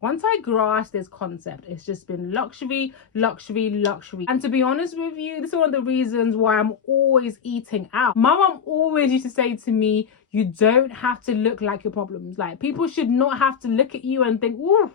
Once I grasped this concept, it's just been luxury, luxury, luxury. And to be honest with you, this is one of the reasons why I'm always eating out. My mom always used to say to me, you don't have to look like your problems. Like, people should not have to look at you and think, ooh,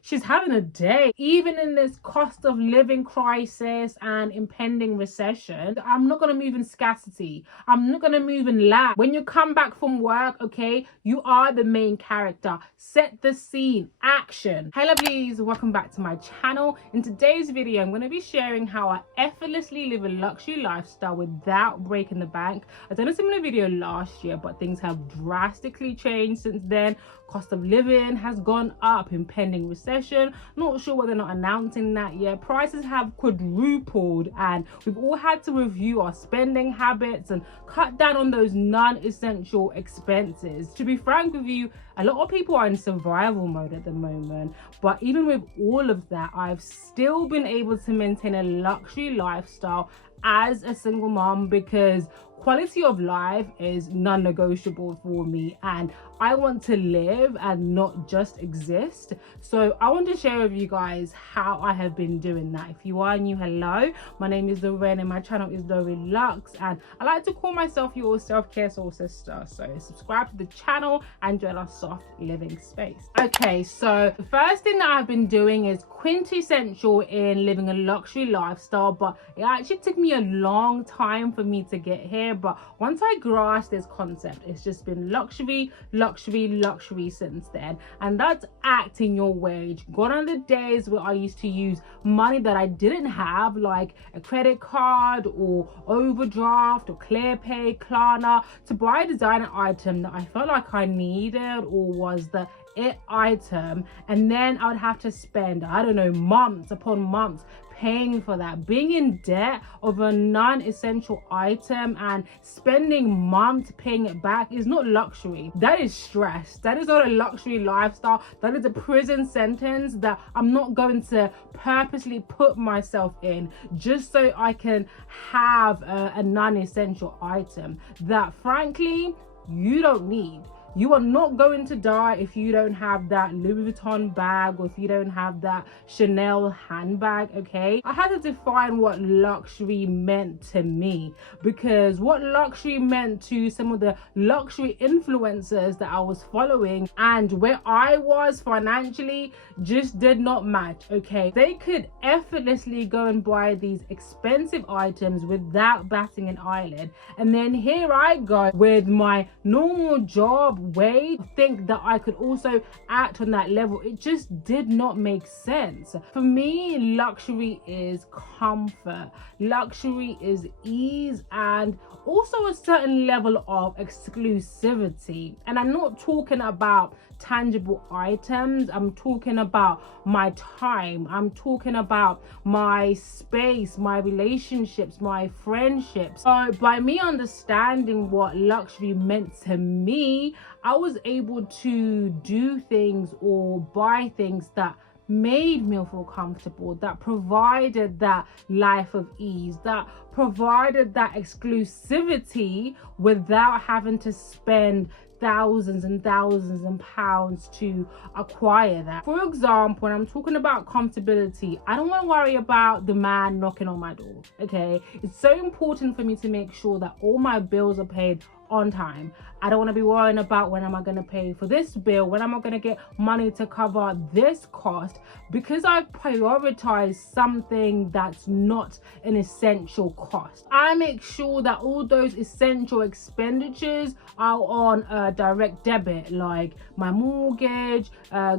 she's having a day. Even in this cost of living crisis and impending recession, I'm not going to move in scarcity. I'm not going to move in lack. When you come back from work, okay, you are the main character. Set the scene. Action. Hey lovelies, welcome back to my channel. In today's video, I'm going to be sharing how I effortlessly live a luxury lifestyle without breaking the bank. I done a similar video last year, but things have drastically changed since then. Cost of living has gone up, impending recession. Not sure whether they're not announcing that yet. Prices have quadrupled, and we've all had to review our spending habits and cut down on those non-essential expenses. To be frank with you, a lot of people are in survival mode at the moment, but even with all of that, I've still been able to maintain a luxury lifestyle as a single mom, because quality of life is non-negotiable for me, and I want to live and not just exist. So I want to share with you guys how I have been doing that. If you are new, hello, my name is Lorraine and my channel is Lorraine Lux, and I like to call myself your self-care soul sister. So subscribe to the channel and join our soft living space. Okay, so the first thing that I've been doing is quintessential in living a luxury lifestyle, but it actually took me a long time for me to get here. But once I grasped this concept, it's just been luxury, luxury, luxury since then. And that's acting your wage. Gone are the days where I used to use money that I didn't have, like a credit card or overdraft or ClearPay, Klarna, to buy a designer item that I felt like I needed or was the it item, and then I would have to spend, I don't know, months upon months paying for that, being in debt of a non-essential item and spending months paying it back is not luxury. That is stress. That is not a luxury lifestyle. That is a prison sentence that I'm not going to purposely put myself in just so I can have a non-essential item that frankly you don't need. You are not going to die if you don't have that Louis Vuitton bag or if you don't have that Chanel handbag, okay? I had to define what luxury meant to me, because what luxury meant to some of the luxury influencers that I was following and where I was financially just did not match, okay? They could effortlessly go and buy these expensive items without batting an eyelid. And then here I go with my normal job way, think that I could also act on that level. It just did not make sense. For me, luxury is comfort. Luxury is ease and also a certain level of exclusivity. And I'm not talking about tangible items. I'm talking about my time. I'm talking about my space, my relationships, my friendships. So by me understanding what luxury meant to me, I was able to do things or buy things that made me feel comfortable, that provided that life of ease, that provided that exclusivity without having to spend thousands and thousands of pounds to acquire that. For example, when I'm talking about comfortability, I don't want to worry about the man knocking on my door, okay? It's so important for me to make sure that all my bills are paid on time. I don't want to be worrying about when am I going to pay for this bill, when am I going to get money to cover this cost, because I prioritize something that's not an essential cost. I make sure that all those essential expenditures are on a direct debit, like my mortgage,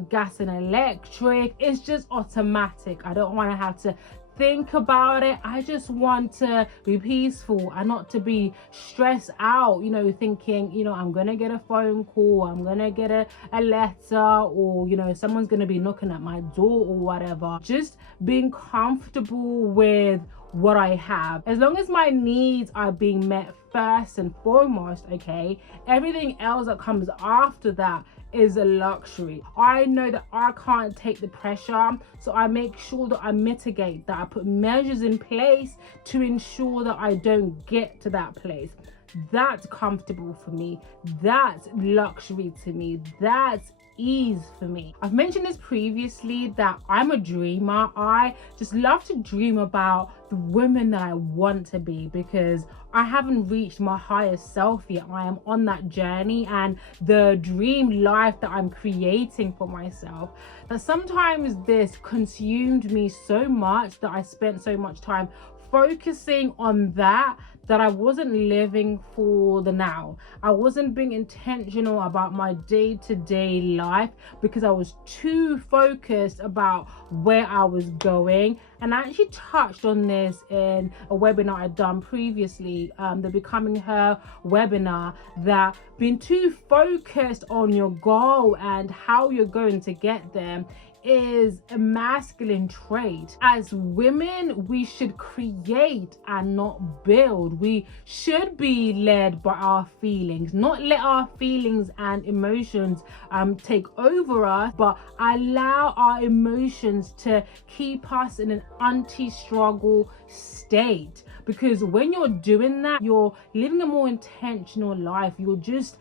gas and electric. It's just automatic. I don't want to have to think about it. I just want to be peaceful and not to be stressed out, you know, thinking, you know, I'm gonna get a phone call, I'm gonna get a letter, or, you know, someone's gonna be knocking at my door or whatever. Just being comfortable with what I have. As long as my needs are being met first and foremost, okay, everything else that comes after that is a luxury. I know that I can't take the pressure, so I make sure that I mitigate that. I put measures in place to ensure that I don't get to that place. That's comfortable for me. That's luxury to me. That's ease for me. I've mentioned this previously that I'm a dreamer. I just love to dream about the woman that I want to be, because I haven't reached my highest self yet. I am on that journey, and the dream life that I'm creating for myself, that sometimes this consumed me so much that I spent so much time focusing on that I wasn't living for the now. I wasn't being intentional about my day-to-day life because I was too focused about where I was going. And I actually touched on this in a webinar I'd done previously, the Becoming Her webinar, that being too focused on your goal and how you're going to get there is a masculine trait. As women, we should create and not build. We should be led by our feelings, not let our feelings and emotions take over us, but allow our emotions to keep us in an anti-struggle state. Because when you're doing that, you're living a more intentional life. You're just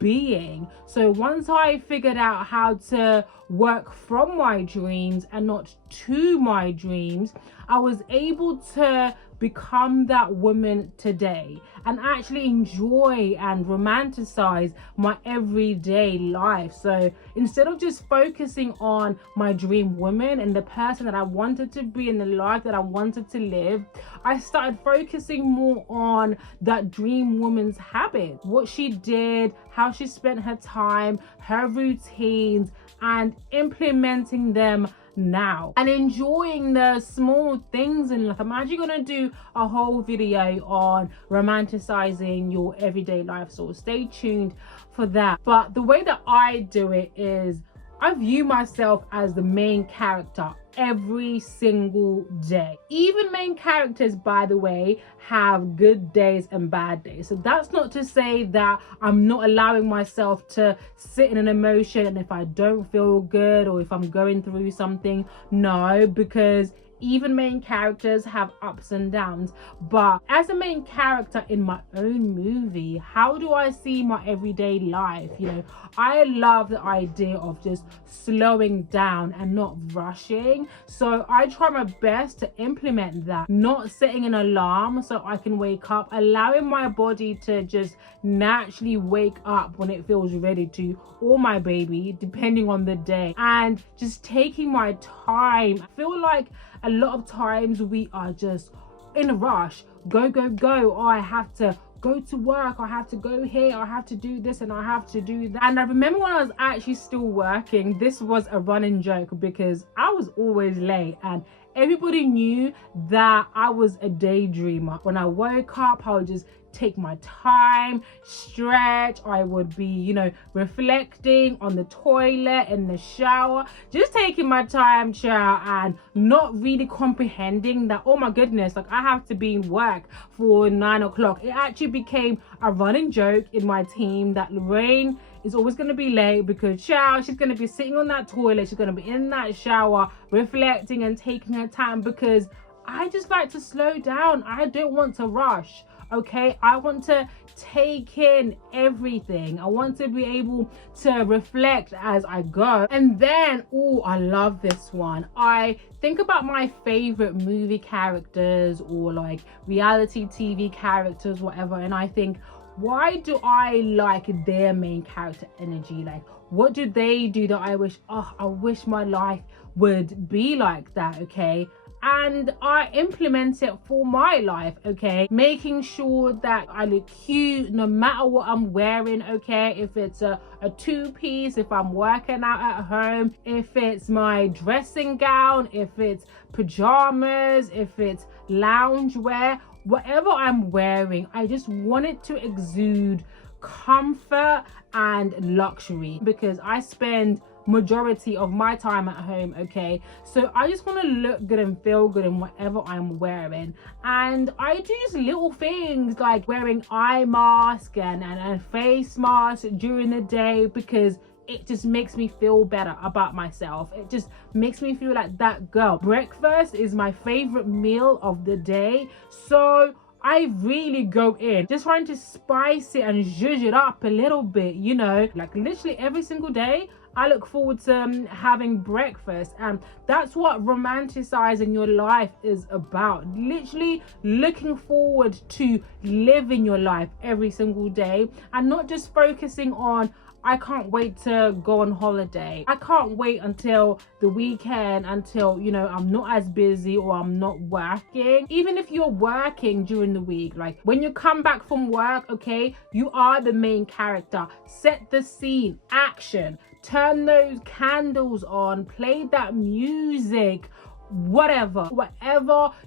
being. So once I figured out how to work from my dreams and not to my dreams, I was able to become that woman today and actually enjoy and romanticize my everyday life. So instead of just focusing on my dream woman and the person that I wanted to be and the life that I wanted to live, I started focusing more on that dream woman's habits, what she did, how she spent her time, her routines, and implementing them now and enjoying the small things in life. I'm actually gonna do a whole video on romanticizing your everyday life, so stay tuned for that. But the way that I do it is I view myself as the main character every single day. Even main characters, by the way, have good days and bad days. So that's not to say that I'm not allowing myself to sit in an emotion and if I don't feel good or if I'm going through something. No, because even main characters have ups and downs. But as a main character in my own movie, how do I see my everyday life? You know, I love the idea of just slowing down and not rushing. So I try my best to implement that, not setting an alarm so I can wake up, allowing my body to just naturally wake up when it feels ready to, or my baby, depending on the day, and just taking my time. I feel like a lot of times we are just in a rush, go, oh, I have to go to work, I have to go here, I have to do this and I have to do that. And I remember when I was actually still working, this was a running joke because I was always late and everybody knew that I was a daydreamer. When I woke up, I would just take my time, stretch. I would be, you know, reflecting on the toilet, in the shower, just taking my time, shower, and not really comprehending that, oh my goodness, like I have to be in work for 9 o'clock. It actually became a running joke in my team that Lorraine is always going to be late because she's going to be sitting on that toilet, she's going to be in that shower, reflecting and taking her time, because I just like to slow down. I don't want to rush. Okay, I want to take in everything. I want to be able to reflect as I go. And then, oh, I love this one. I think about my favorite movie characters or like reality TV characters, whatever, and I think, why do I like their main character energy? Like, what do they do that I wish my life would be like that? Okay, and I implement it for my life. Okay, making sure that I look cute no matter what I'm wearing. Okay, if it's a two-piece, if I'm working out at home, if it's my dressing gown, if it's pajamas, if it's loungewear, whatever I'm wearing, I just want it to exude comfort and luxury, because I spend majority of my time at home. Okay, so I just want to look good and feel good in whatever I'm wearing, and I do just little things like wearing eye mask and face mask during the day, because it just makes me feel better about myself. It just makes me feel like that girl. Breakfast is my favorite meal of the day, so I really go in just trying to spice it and zhuzh it up a little bit, you know, like literally every single day I look forward to having breakfast. And that's what romanticizing your life is about. Literally looking forward to living your life every single day, and not just focusing on, I can't wait to go on holiday. I can't wait until the weekend, until, you know, I'm not as busy or I'm not working. Even if you're working during the week, like when you come back from work, okay, you are the main character. Set the scene, action, turn those candles on, play that music, whatever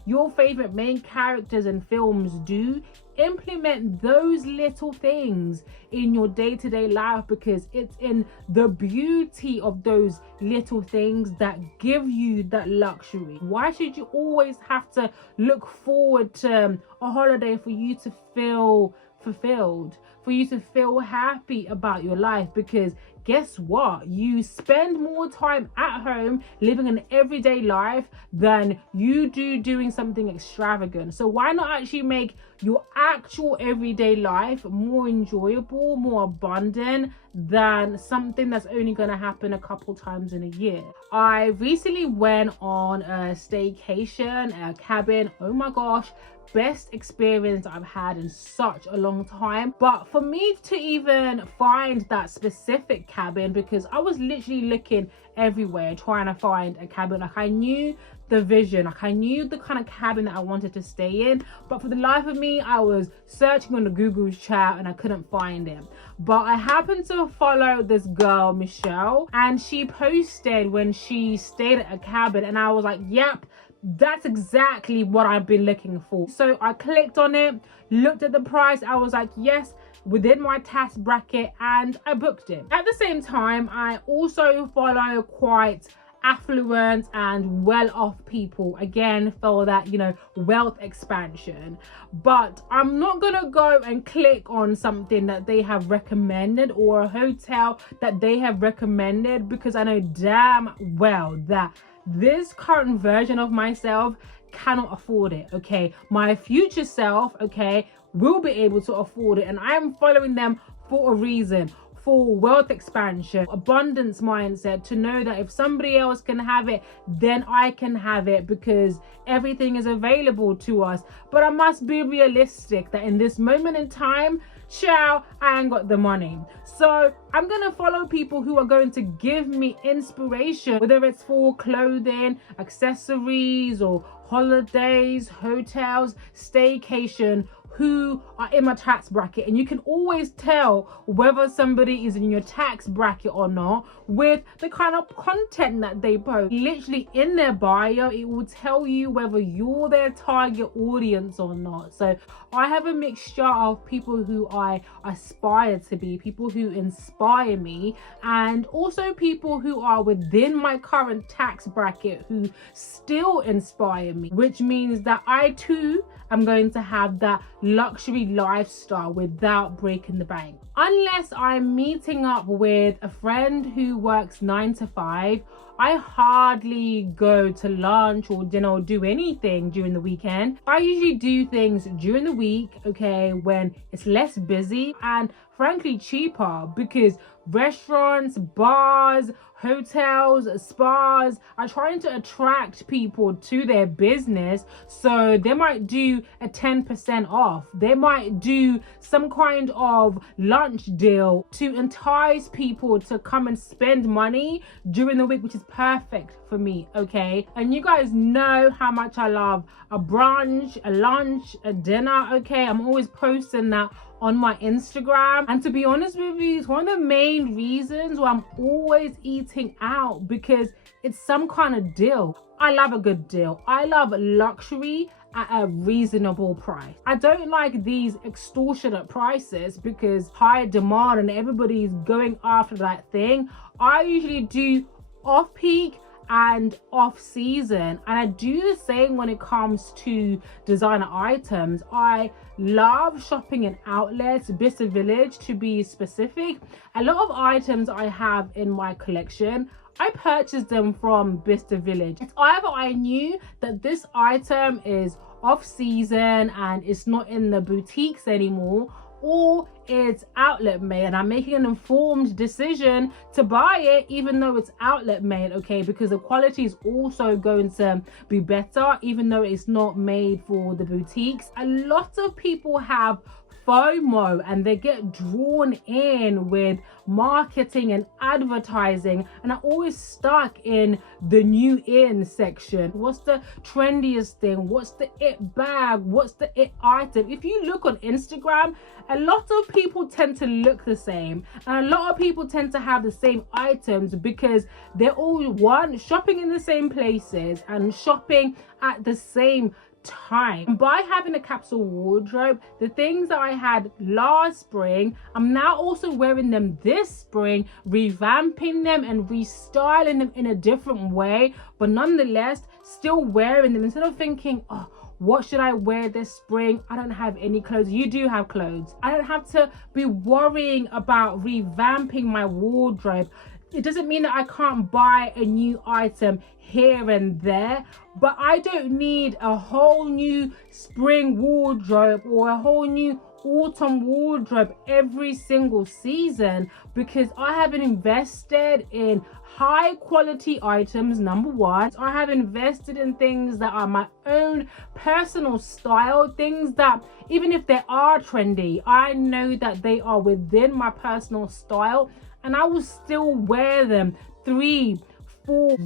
your favorite main characters in films do. Implement those little things in your day-to-day life, because it's in the beauty of those little things that give you that luxury. Why should you always have to look forward to a holiday for you to feel fulfilled, for you to feel happy about your life? Because guess what? You spend more time at home living an everyday life than you do doing something extravagant. So why not actually make your actual everyday life more enjoyable, more abundant than something that's only going to happen a couple times in a year? I recently went on a staycation, a cabin. Oh my gosh, best experience I've had in such a long time. But for me to even find that specific cabin, because I was literally looking everywhere trying to find a cabin, like I knew the vision, like I knew the kind of cabin that I wanted to stay in, but for the life of me I was searching on the Google chat and I couldn't find it. But I happened to follow this girl, Michelle, and she posted when she stayed at a cabin, and I was like, yep, that's exactly what I've been looking for. So I clicked on it, looked at the price, I was like, yes, within my tax bracket, and I booked it. At the same time, I also follow quite affluent and well-off people, again for that, you know, wealth expansion. But I'm not gonna go and click on something that they have recommended or a hotel that they have recommended, because I know damn well that this current version of myself cannot afford it. Okay, my future self, okay, will be able to afford it, and I am following them for a reason, for wealth expansion, abundance mindset, to know that if somebody else can have it, then I can have it, because everything is available to us. But I must be realistic that in this moment in time, ciao, I ain't got the money. So I'm gonna follow people who are going to give me inspiration, whether it's for clothing, accessories, or holidays, hotels, staycation, who are in my tax bracket. And you can always tell whether somebody is in your tax bracket or not with the kind of content that they post. Literally in their bio, it will tell you whether you're their target audience or not. So I have a mixture of people who I aspire to be, people who inspire me, and also people who are within my current tax bracket who still inspire me, which means that I too am going to have that luxury lifestyle without breaking the bank. Unless I'm meeting up with a friend who works 9 to 5, I hardly go to lunch or dinner or do anything during the weekend. I usually do things during the week, okay, when it's less busy and frankly cheaper, because restaurants, bars, hotels, spas are trying to attract people to their business. So they might do a 10% off. They might do some kind of lunch deal to entice people to come and spend money during the week, which is perfect for me, okay? And you guys know how much I love a brunch, a lunch, a dinner, okay? I'm always posting that on my Instagram. And to be honest with you, it's one of the main reasons why I'm always eating out, because it's some kind of deal. I love a good deal. I love luxury at a reasonable price. I don't like these extortionate prices because high demand and everybody's going after that thing. I usually do off-peak and off season, and I do the same when it comes to designer items. I love shopping in outlets, Bicester Village to be specific. A lot of items I have in my collection, I purchased them from Bicester Village. It's either I knew that this item is off season and it's not in the boutiques anymore, or it's outlet made, and I'm making an informed decision to buy it even though it's outlet made, okay, because the quality is also going to be better even though it's not made for the boutiques. A lot of people have FOMO and they get drawn in with marketing and advertising, and are always stuck in the new in section. What's the trendiest thing? What's the it bag? What's the it item? If you look on Instagram, a lot of people tend to look the same, and a lot of people tend to have the same items because they're all shopping in the same places and shopping at the same time. And by having a capsule wardrobe, the things that I had last spring, I'm now also wearing them this spring, revamping them and restyling them in a different way, but nonetheless still wearing them. Instead of thinking, oh, what should I wear this spring? I don't have any clothes. You do have clothes. I don't have to be worrying about revamping my wardrobe. It doesn't mean that I can't buy a new item here and there, but I don't need a whole new spring wardrobe or a whole new autumn wardrobe every single season, because I haven't invested in high quality items. Number one, I have invested in things that are my own personal style, things that even if they are trendy, I know that they are within my personal style, and I will still wear them 3-4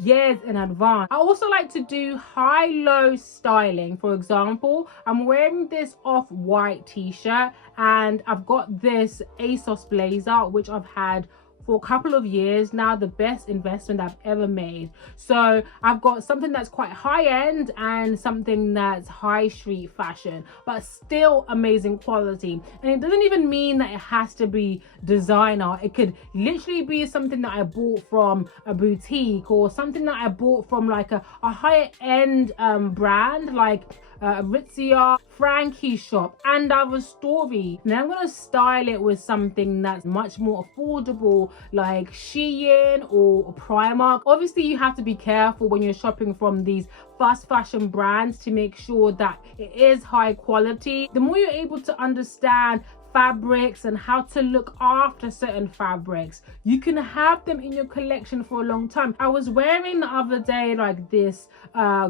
years in advance. I also like to do high-low styling. For example, I'm wearing this off-white t-shirt, and I've got this ASOS blazer which I've had for a couple of years now, the best investment I've ever made. So I've got something that's quite high-end and something that's high street fashion, but still amazing quality. And it doesn't even mean that it has to be designer. It could literally be something that I bought from a boutique, or something that I bought from like a higher end brand like Aritzia, Frankie shop, and other story. Now I'm gonna style it with something that's much more affordable like Shein or Primark. Obviously you have to be careful when you're shopping from these fast fashion brands to make sure that it is high quality. The more you're able to understand fabrics and how to look after certain fabrics, you can have them in your collection for a long time. I was wearing the other day like this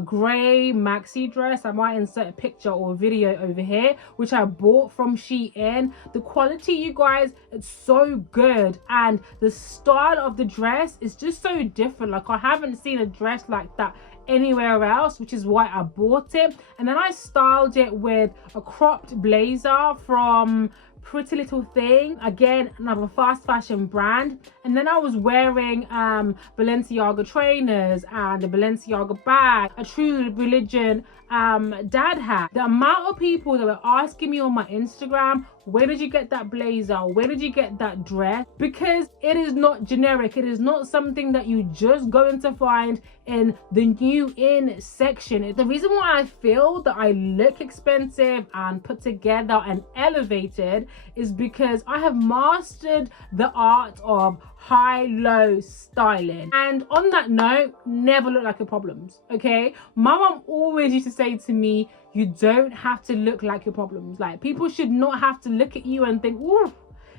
gray maxi dress. I might insert a picture or a video over here, which I bought from Shein. The quality, you guys, it's so good, and the style of the dress is just so different. Like, I haven't seen a dress like that anywhere else, which is why I bought it. And then I styled it with a cropped blazer from Pretty Little Thing, again another fast fashion brand. And then I was wearing Balenciaga trainers and a Balenciaga bag, a True Religion dad hat. The amount of people that were asking me on my Instagram, where did you get that blazer? Where did you get that dress? Because it is not generic. It is not something that you just going to find in the new in section. The reason why I feel that I look expensive and put together and elevated is because I have mastered the art of high-low styling. And on that note, never look like your problems, okay? My mom always used to say to me, you don't have to look like your problems. Like, people should not have to look at you and think, ooh,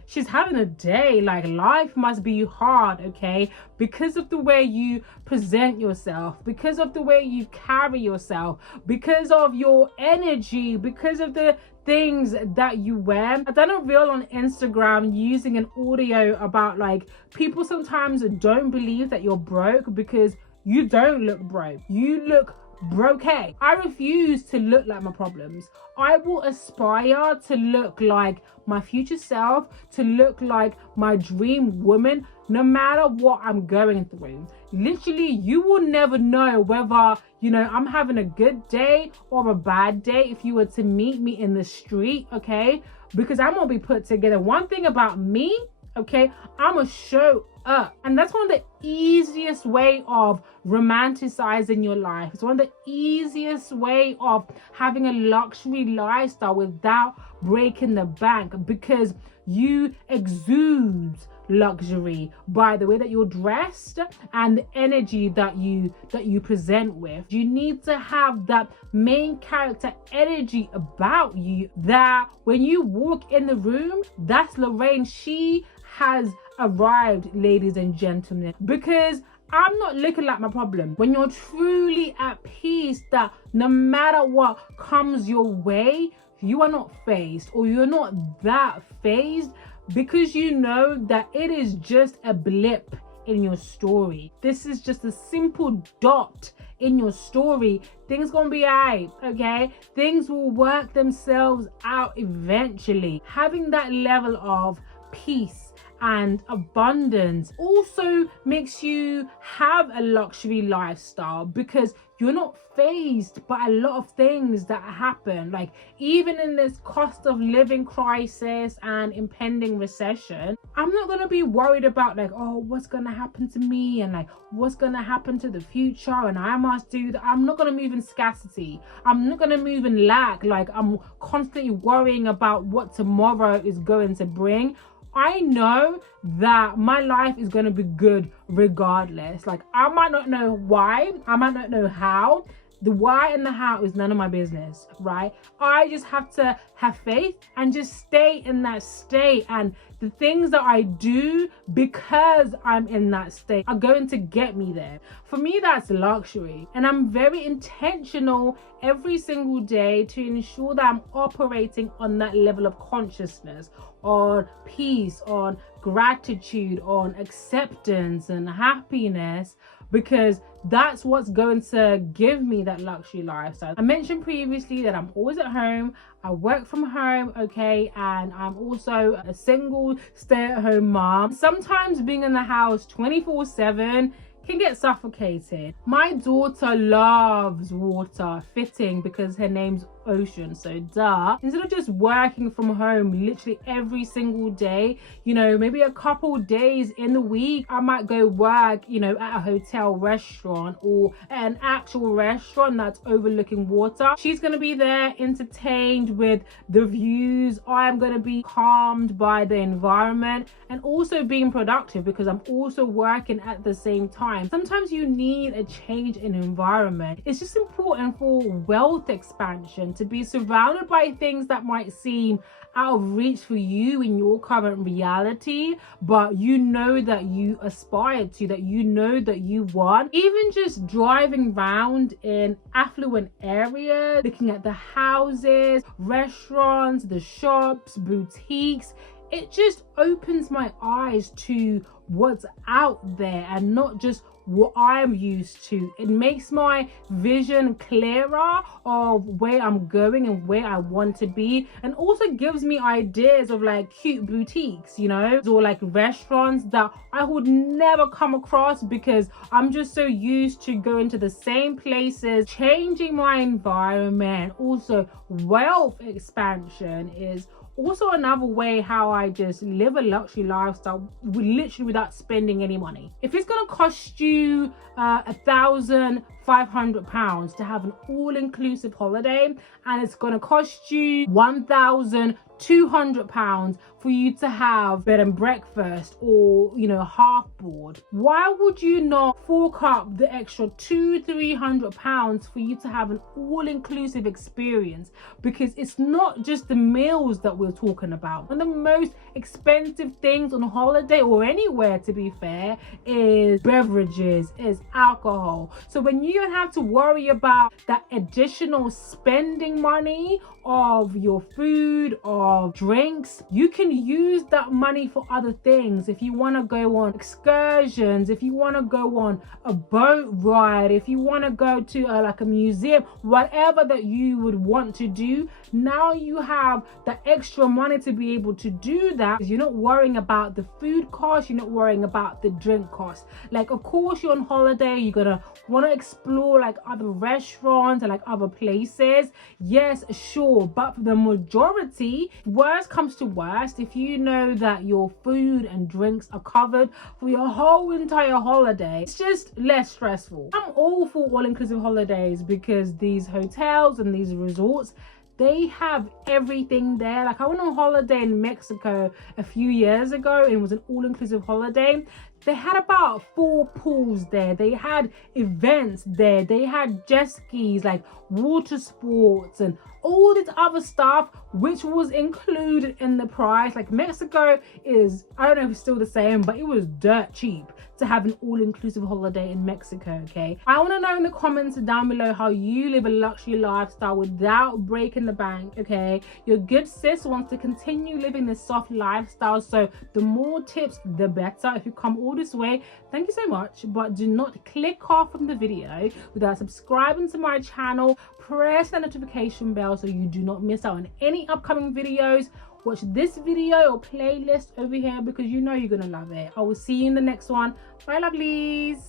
she's having a day. Like, life must be hard, okay? Because of the way you present yourself, because of the way you carry yourself, because of your energy, because of the things that you wear. I've done a reel on Instagram using an audio about like, people sometimes don't believe that you're broke because you don't look broke. You look broke. I refuse to look like my problems. I will aspire to look like my future self, to look like my dream woman, no matter what I'm going through. Literally, you will never know whether, you know, I'm having a good day or a bad day if you were to meet me in the street, okay? Because I'm gonna be put together. One thing about me, okay, I'm gonna show up. And that's one of the easiest way of romanticizing your life. It's one of the easiest way of having a luxury lifestyle without breaking the bank, because you exude luxury by the way that you're dressed and the energy that you present with. You need to have that main character energy about you, that when you walk in the room, that's Lorraine. She has arrived, ladies and gentlemen, because I'm not looking like my problem. When you're truly at peace, that no matter what comes your way, you are not phased, or you're not that phased, because you know that it is just a blip in your story. This is just a simple dot in your story. Things gonna be alright, okay? Things will work themselves out eventually. Having that level of peace and abundance also makes you have a luxury lifestyle, because you're not phased by a lot of things that happen. Like, even in this cost of living crisis and impending recession, I'm not gonna be worried about like, oh, what's gonna happen to me, and like what's gonna happen to the future, and I must do that. I'm not gonna move in scarcity. I'm not gonna move in lack. Like, I'm constantly worrying about what tomorrow is going to bring. I know that my life is going to be good regardless. Like, I might not know why, I might not know how. The why and the how is none of my business, right? I just have to have faith and just stay in that state. And the things that I do because I'm in that state are going to get me there. For me, that's luxury. And I'm very intentional every single day to ensure that I'm operating on that level of consciousness, on peace, on gratitude, on acceptance and happiness, because that's what's going to give me that luxury lifestyle. I mentioned previously that I'm always at home. I work from home, okay, and I'm also a single stay-at-home mom. Sometimes being in the house 24/7 can get suffocating. My daughter loves water, fitting, because her name's Ocean, so duh. Instead of just working from home literally every single day, you know, maybe a couple days in the week, I might go work, you know, at a hotel restaurant or an actual restaurant that's overlooking water. She's gonna be there entertained with the views. I'm gonna be calmed by the environment and also being productive, because I'm also working at the same time. Sometimes you need a change in environment. It's just important for wealth expansion to be surrounded by things that might seem out of reach for you in your current reality, but you know that you aspire to, that you know that you want. Even just driving around in affluent areas, looking at the houses, restaurants, the shops, boutiques, it just opens my eyes to what's out there and not just what I'm used to. It makes my vision clearer of where I'm going and where I want to be, and also gives me ideas of like cute boutiques, you know, or like restaurants that I would never come across because I'm just so used to going to the same places. Changing my environment, also wealth expansion is also another way how I just live a luxury lifestyle literally without spending any money. If it's gonna cost you £1,500 to have an all-inclusive holiday, and it's gonna cost you £1,200 for you to have bed and breakfast or, you know, half board, why would you not fork up the extra £200-300 for you to have an all-inclusive experience? Because it's not just the meals that we're talking about. One of the most expensive things on holiday or anywhere, to be fair, is beverages, is alcohol. So when you don't have to worry about that additional spending money of your food, of drinks, you can use that money for other things. If you want to go on excursions, if you want to go on a boat ride, if you want to go to like a museum, whatever that you would want to do, now you have the extra money to be able to do that. You're not worrying about the food cost, you're not worrying about the drink cost. Like, of course, you're on holiday, you're gonna want to explore like other restaurants and like other places, yes, sure, but for the majority, worst comes to worst, if you know that your food and drinks are covered for your whole entire holiday, it's just less stressful. I'm all for all-inclusive holidays because these hotels and these resorts, They have everything there. Like, I went on holiday in Mexico a few years ago, and it was an all-inclusive holiday. They had about 4 pools there. They had events there. They had jet skis, like water sports and all this other stuff, which was included in the price. Like, Mexico is, I don't know if it's still the same, but it was dirt cheap to have an all-inclusive holiday in Mexico. Okay, I want to know in the comments down below how you live a luxury lifestyle without breaking the bank. Okay, your good sis wants to continue living this soft lifestyle, so the more tips the better. If you come all this way, thank you so much, but do not click off from the video without subscribing to my channel. Press the notification bell so you do not miss out on any upcoming videos. Watch this video or playlist over here because you know you're gonna love it. I will see you in the next one. Bye, lovelies.